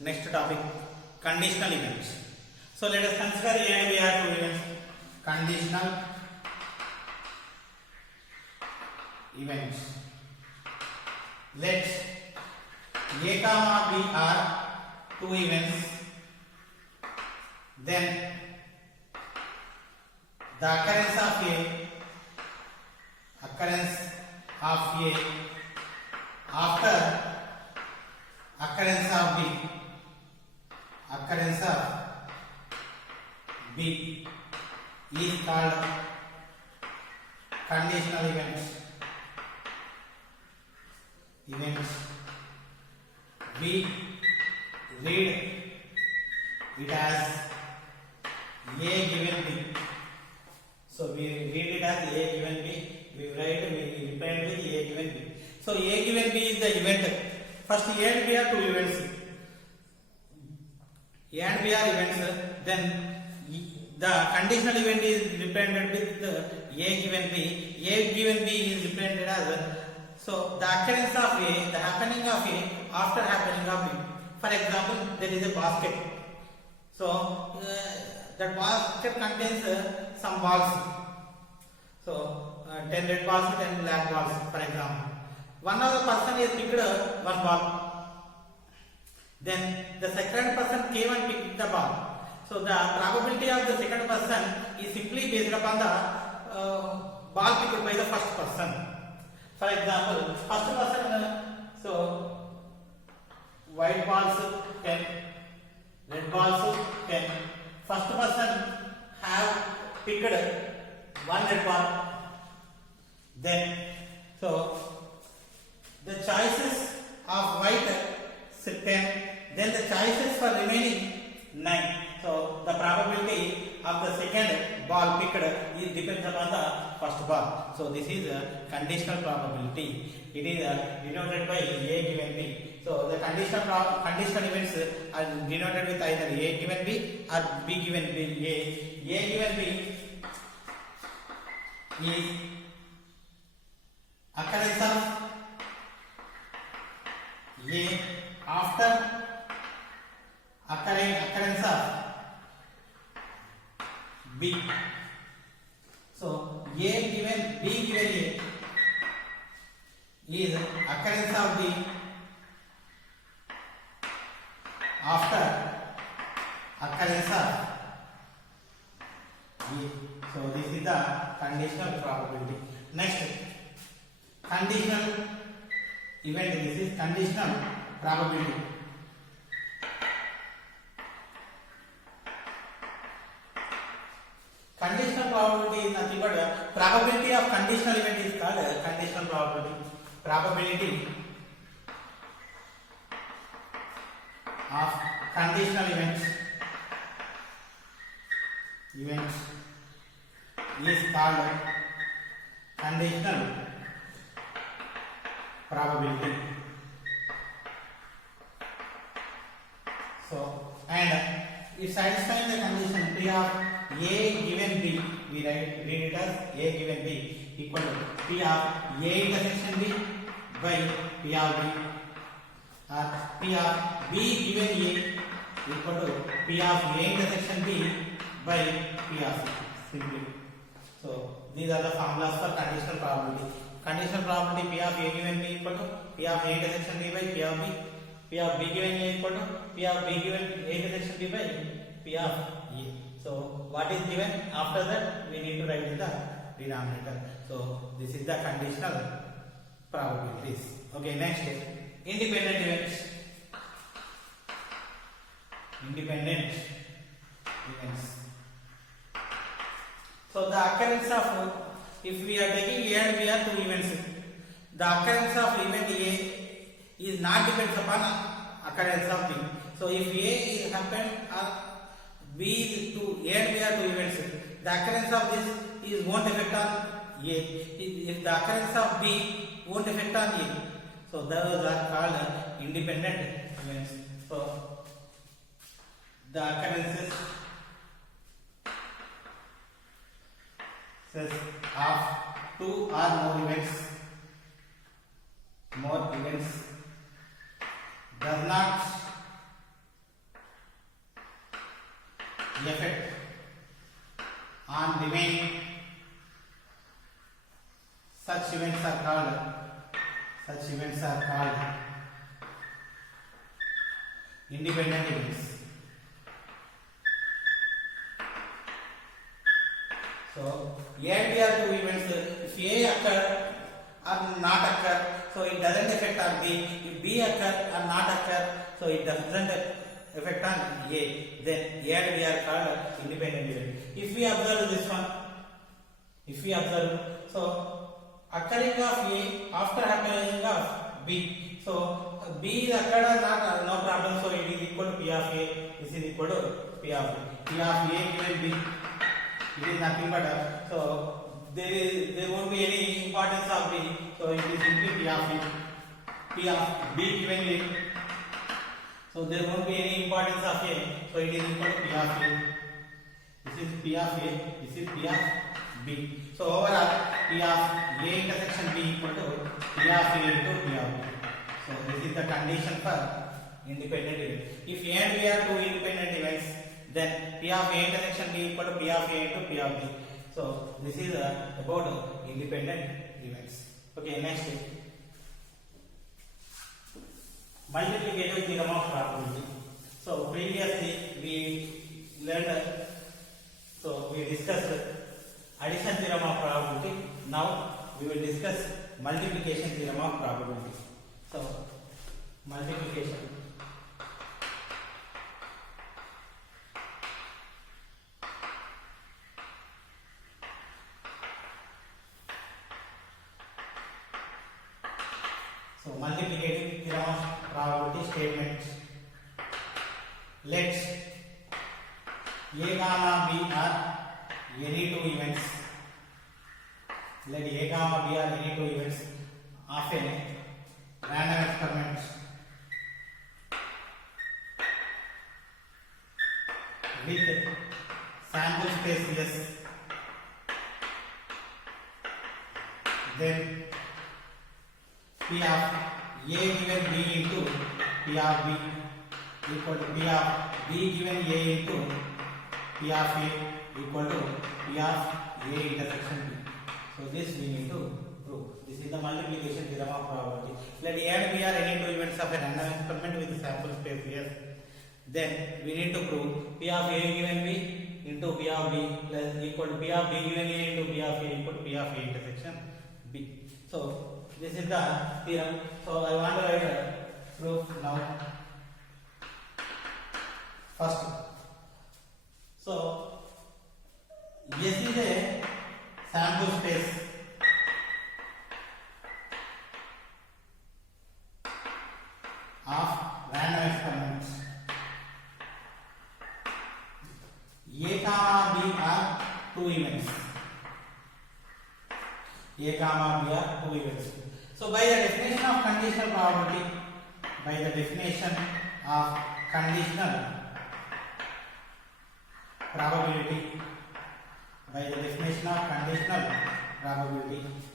Next topic, conditional events. So let us consider A and B are two events. Conditional events. Let A comma B are two events. Then the occurrence of A after occurrence of B is called conditional events. We read it as A given B. So we read it as A given B. We represent with A given B. So A given B is the event. First A and B are two events. A and B are events. Then the conditional event is represented with A given B. A given B is represented as so the occurrence of A, the happening of A after happening of B. For example, there is a basket. So that basket contains some balls. So 10 red balls, 10 black balls, for example. One of the person is picked one ball. Then the second person came and picked the ball. So the probability of the second person is simply based upon the ball picked by the first person. For example, first person, so white balls 10, red balls 10. First person have picked one red ball. Then, so the choices of white 10. Then the choices for remaining 9. So the probability of the second ball picked is depends upon the first ball. So this is a conditional probability. It is denoted by A given B. So the conditional events are denoted with either A given B or B given B. A given B is occurrence of A after occurrence of B. So A given B given A is occurrence of B after occurrence of A. So this is the conditional probability. Next, conditional event. This is conditional probability. Conditional probability is nothing but probability of conditional event is called conditional probability. Probability of conditional events is called conditional probability. So, and it satisfies the condition P of A given B. We read it as A given B equal to P of A intersection B by P of B, or P of B given A equal to P of A intersection B by P of C. Simply. So these are the formulas for conditional probability. Conditional probability P of A given B equal to P of A intersection B by P of B. P of B given A equal to P of B given A intersection B by P of A. So what is given after that we need to write in the denominator. So this is the conditional probabilities. Okay, next independent events. So the occurrence of, if we are taking A and B are two events, the occurrence of event A is not depends upon occurrence of B. So if A is happened B is two, A and B are two events, the occurrence of this is won't affect on A. If the occurrence of B won't affect on A, so those are called independent events. So the occurrences of two or more events does not effect on remaining. Such events are called independent events. So A and B are two events. If A occur or not occur, so it doesn't affect on B. If B occur or not occur, so it doesn't affect on A. Then A and B are called independent events. If we observe this one, so occurring of A after occurring of B. So B is occurred or not, no problem. So it is equal to P of A. This is equal to P of A. P of A given B. It is nothing but so there won't be any importance of B. So it is simply P of A. P of B given A. So there won't be any importance of A. So it is equal to P of A. This is P of A. This is P of B. So overall P of A intersection B equal to P of A into P of B. So this is the condition for independent event. If A and B are two independent events, then P of A intersection B equal to P of A into P of B. So this is about independent events. Okay, next multiplicative theorem of probability. So previously we learned, so we discussed addition theorem of probability. Now we will discuss multiplication theorem of probability. So multiplication. So multiplicative theorem of probability statement. Let A comma B are any two events. Let A comma B are any two events of a random experiment with sample space S. Then P of A given B into P of B equal to P of B given A into P of A equal to P of A intersection B. So this we need to prove. This is the multiplication theorem of probability. Let A and B are any two events of a random experiment with sample space S. Then we need to prove P of A given B into P of B plus equal to P of B given A into P of A equal to P of A intersection B. So this is the theorem. So I want to write a proof now. First, so S is a sample space of random experiments. A comma B are two events. A comma B are two events. So by the definition of conditional probability, by the definition of conditional probability,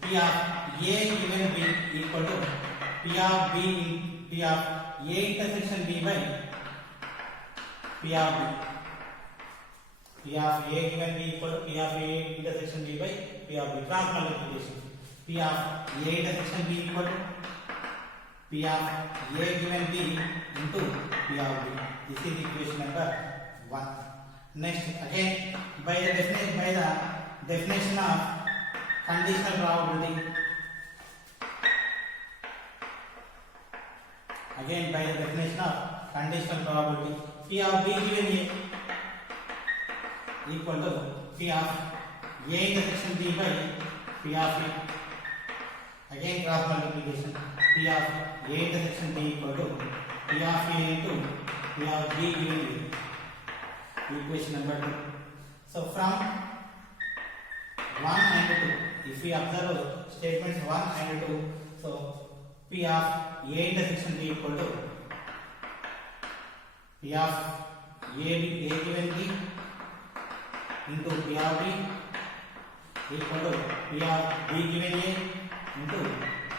P of A given B equal to P of A intersection B by P of B. P of A given B equal to P of A intersection B by P of B. Cross multiplication. P of A intersection B equal to P of A given B into P of B. This is equation number 1. Next, again by the definition of conditional probability. Again by the definition of conditional probability, P of B given A equal to P of A intersection B by P of A. Again cross multiplication. P of A intersection B equal to P of A into P of B given A. Equation number 2. So from 1 and 2, if we observe statements 1 and 2, so P of A intersection B equal to P of A given B into P of B equal to P of B given A into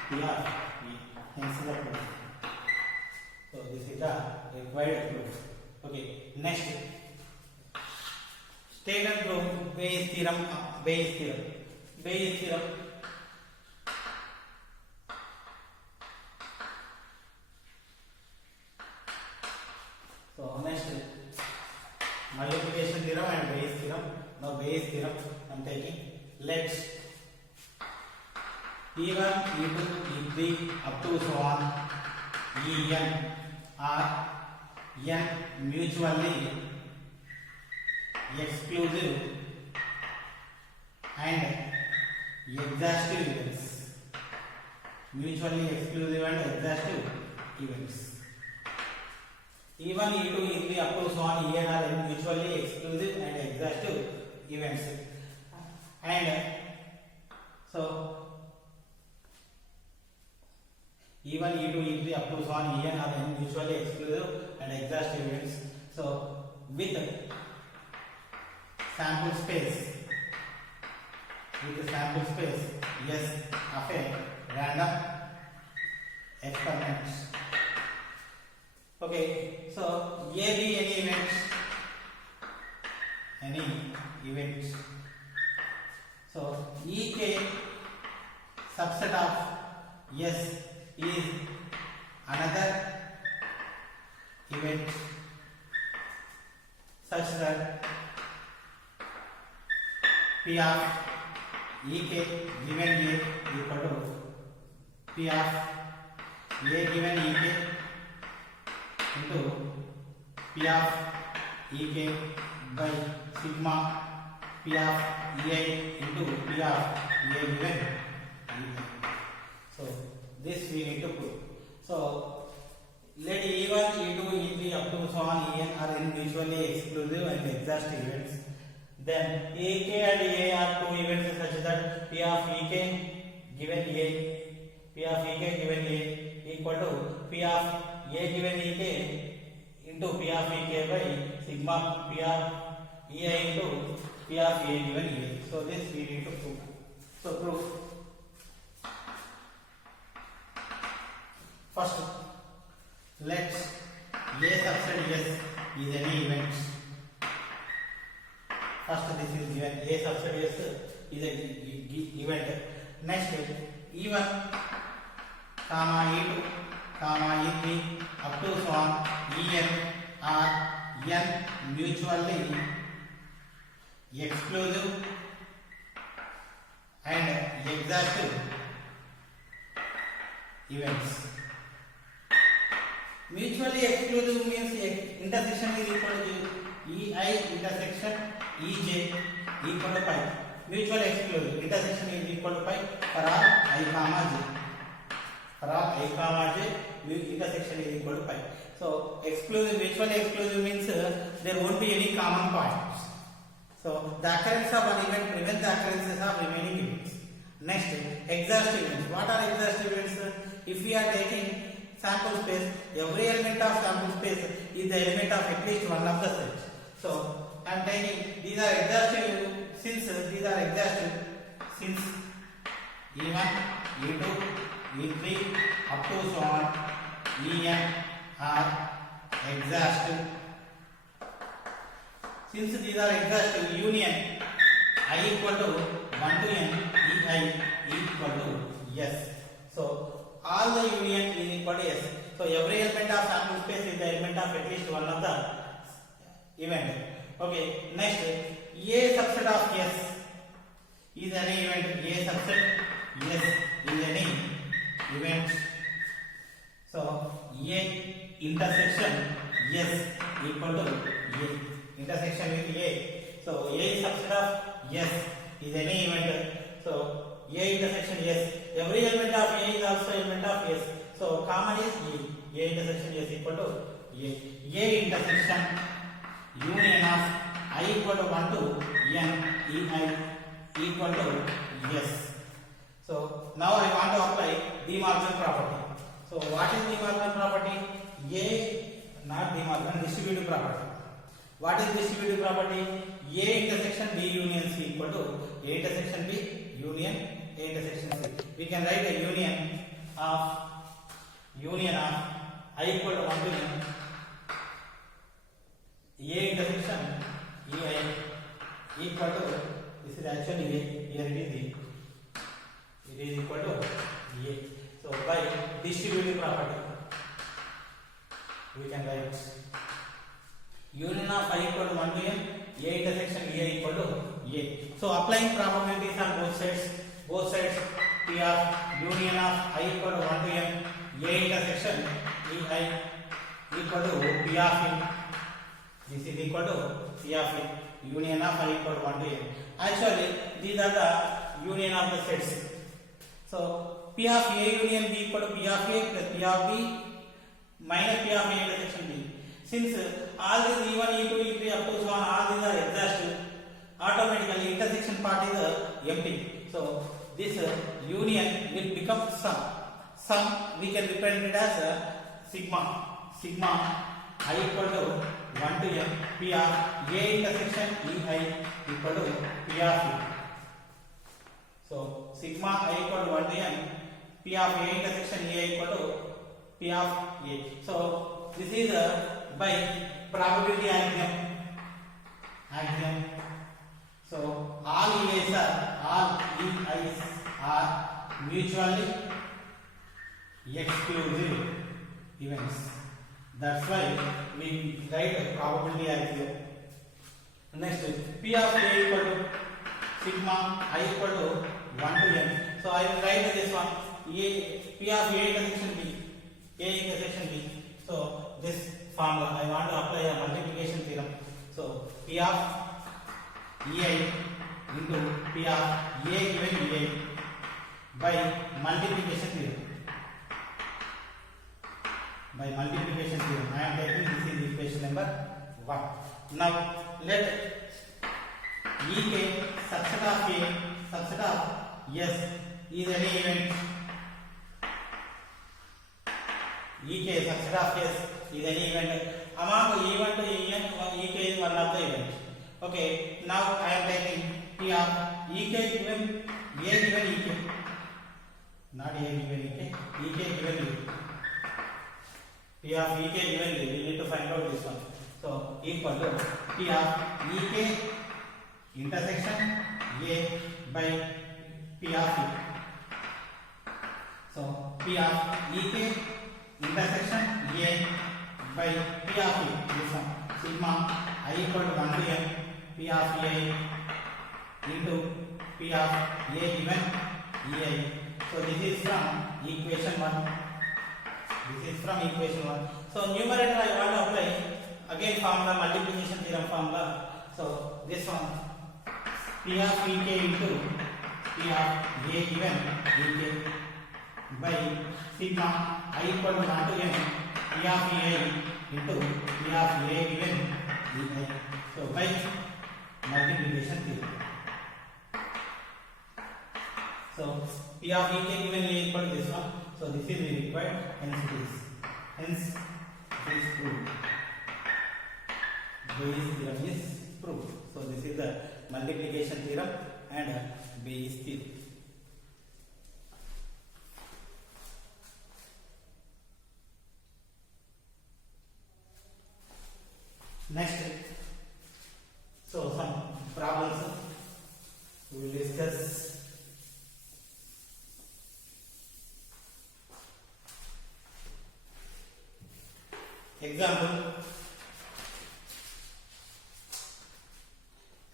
P of B. Hence the proof. So this is the required proof. Okay, next. taken from Bayes theorem. So next, multiplication theorem and Bayes theorem. Now Bayes theorem I am taking. Let E1, E2, E3 up to so on En are n mutually exclusive and exhaustive events. Mutually exclusive and exhaustive events. E1, E2, E3 up to so on En are mutually exclusive and exhaustive events. And so E1, E2, E3 up to so on En are mutually exclusive and exhaustive events. So with sample space S of a random experiment. Okay, so A be any event. So Ek subset of S is another event such that P of Ek given A equal to P of A given Ek into P of Ek by sigma P of Ei into P of A given Ek. So this we need to prove. So let E1, E2, E3 up to so on En are mutually exclusive and exhaustive events. Then Ak and A are two events such that P of Ek given A equal to P of A given Ek into P of Ek by sigma P of Ei into P of A given A. So this we need to prove. So proof. First, let A subset S is any event. First, this is given. A subset S is an event. Next, E1, E2, E3 up to so on En are n mutually exclusive and exhaustive events. Mutually exclusive means intersection is equal to Ei intersection Ej equal to pi. Mutually exclusive intersection is equal to pi for all I comma j. For all I comma j, intersection is equal to pi. So exclusive, mutually exclusive means there won't be any common points. So the occurrence of one event prevents the occurrences of remaining events. Next, exhaustive events. What are exhaustive events? If we are taking sample space, every element of sample space is the element of at least one of the set. So I am taking these are exhaustive since E1, E2, E3 up to so on En are exhaustive. Since these are exhaustive, union I equal to 1 to n Ei equal to S. So all the union is equal to S. So every element of sample space is the element of at least one of the event. Okay, next, A subset of S is any event. A subset S is any event. So A intersection S equal to A. Intersection with A. So A subset of S is any event. So A intersection S. Every element of A is also element of S. So common is A. A intersection S equal to A. A intersection union of I equal to 1 to n Ei equal to S. So now I want to apply De Morgan property. So what is De Morgan property? A, not De Morgan, distributive property. What is distributive property? A intersection B union C equal to A intersection B union A intersection C. We can write a union of I equal to 1 to n A intersection Ei we can write union of I equal to 1 to n, A intersection A equal to A. So applying probabilities on both sides P of union of I equal to 1 to n, A intersection EI equal to P of n. This is equal to P of n. Union of I equal to 1 to n. Actually, these are the union of the sets. So P of A union B equal to P of A plus P of B minus P of A intersection B. Since all these E1, E2, E3 up to so on, all these are exhaustive, automatically intersection part is empty. So this union will become sum. Sum we can represent it as sigma. Sigma I equal to 1 to n P of A intersection EI equal to P of E. So sigma I equal to 1 to n P of A intersection EI equal to P of A. So this is by probability axiom. So all EIs are mutually exclusive events. That's why we write probability axiom. Next, P of A equal to sigma I equal to 1 to n. So I will write this one P of A intersection B. A intersection B. So this formula I want to apply a multiplication theorem. So P of EI into P of A given EI by multiplication theorem. By multiplication theorem, I am taking this is equation number 1. Now let Ek subset of A subset of S is any event. Ek subset of S is any event. Among E1 to En, Ek is one of the events. Okay, now I am taking P of Ek given A given Ek. Not A given Ek. Ek given Ek. P of Ek given we need to find out this one. So equal to P of Ek intersection A by P of E. So P of Ek intersection A by P of E. This one sigma I equal to 1 to n P of A into P of A given EI. So this is from equation 1. This is from equation 1. So numerator I want to apply again formula multiplication theorem formula. So this one P of Ek into P of A given Ek by sigma I equal to 1 to n P of EI into P of A given EI. So by multiplication theorem. So P of Ek given A equal to this one. So this is required, hence it is proved. Bayes theorem is proved. So this is the multiplication theorem and Bayes theorem. Next, so some problems we will discuss.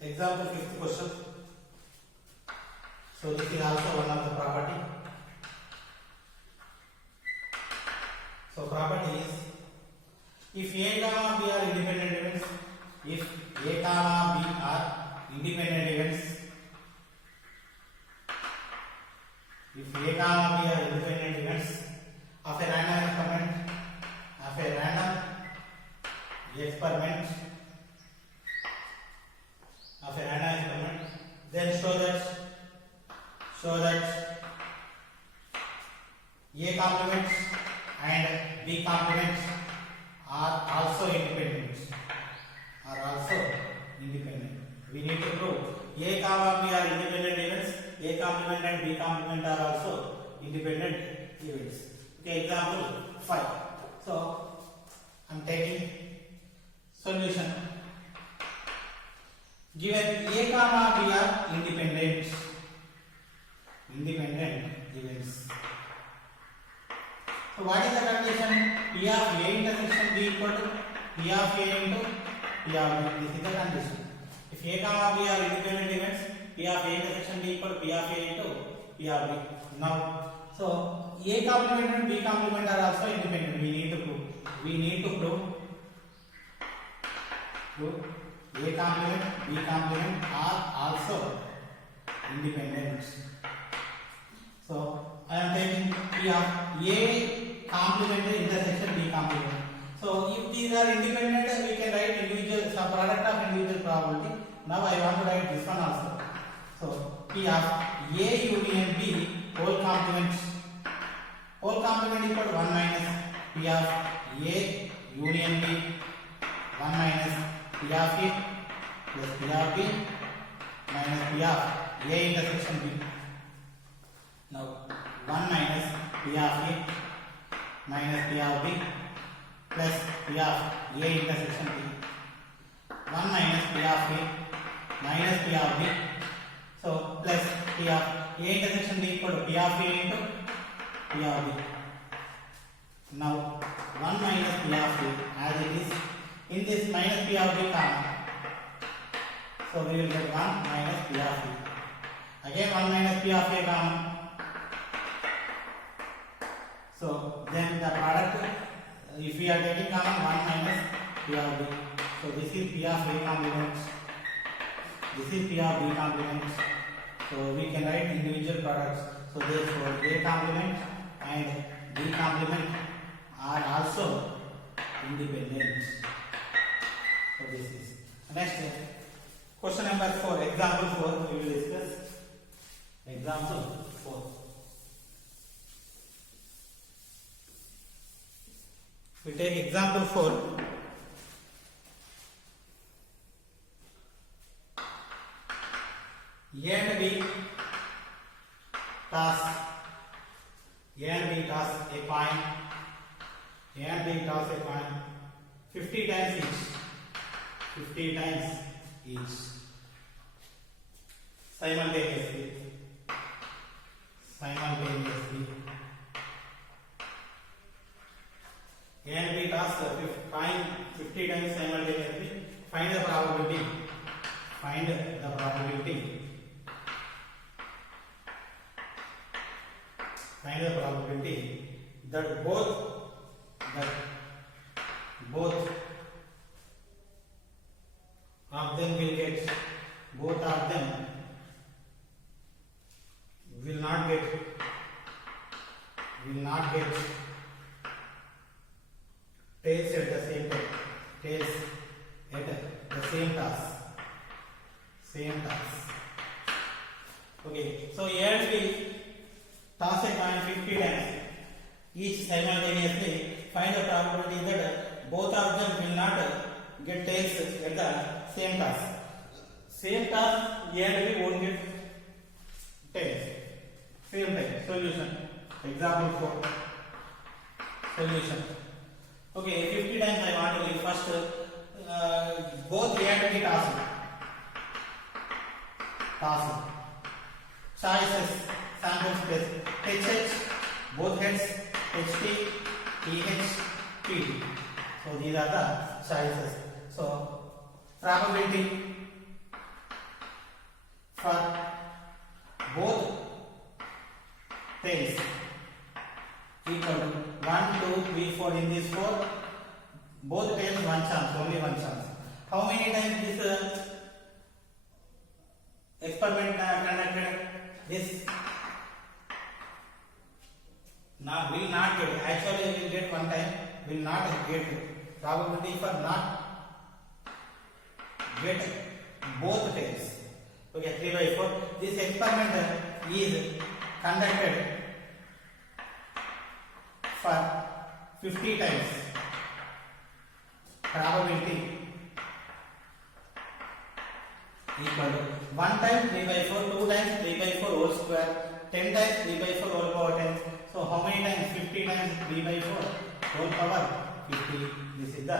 Example 5th question. So this is also one of the property. So property is if A comma B are independent events, if A comma B are independent events, if A comma B are independent events of a random experiment, then show that A complement and B complement are also independent. We need to prove A comma B are independent events, A complement and B complement are also independent events. Okay, example 5. So I am taking solution. Given A comma B are independent events. So what is the condition? P of A intersection B equal to P of A into P of B. This is the condition. If A comma B are independent events, P of A intersection B equal to P of A into P of B. Now, so A complement and B complement are also independent. We need to prove. Prove A complement, B complement are also independent. So I am taking P of A complement intersection B complement. So if these are independent, we can write individual subproduct of individual probability. Now I want to write this one also. So P of A union B whole complement equal to 1 minus P of A union B 1 minus P of A plus P of B minus P of A intersection B. Now 1 minus P of A minus P of B plus P of A intersection B. 1 minus P of A minus P of B. So plus P of A intersection B equal to P of A into P of B. Now 1 minus P of A as it is. In this minus P of B common. So we will get 1 minus P of A. Again 1 minus P of A common. So then the product, if we are taking common 1 minus P of B. So this is P of A complement. This is P of B complement. So we can write individual products. So therefore A complement and B complement are also independent. So this is next question number 4. Example 4 we will discuss. Example 4. We take example 4. A and B toss a coin. A and B toss a coin 50 times each. 50 times each. Simultaneously. A and B toss coin 50 times simultaneously. Find the probability. That both of them will not get tails at the same time. Tails at the same toss. Okay, so A and B toss a coin 50 times each simultaneously. Find the probability that both of them will not get tails at the same toss. Same toss, A and B won't get tails. Same time. Solution. Example 4. Solution. Okay, 50 times I want to give. First, both A and B toss. Choices. Sample space. HH. Both heads. HT. TH. PT. So these are the choices. So probability for both tails equal to 1, 2, 3, 4. In this 4, both tails one chance, only one chance. How many times this experiment conducted? This now will not get. Actually, we will get one time. Will not get. Probability for not get both tails. Okay, 3 by 4. This experiment is conducted for 50 times. Probability equal to 1 time 3 by 4, 2 times 3 by 4 whole square, 10 times 3 by 4 whole power 10. So how many times? 50 times 3 by 4 whole power 50. This is the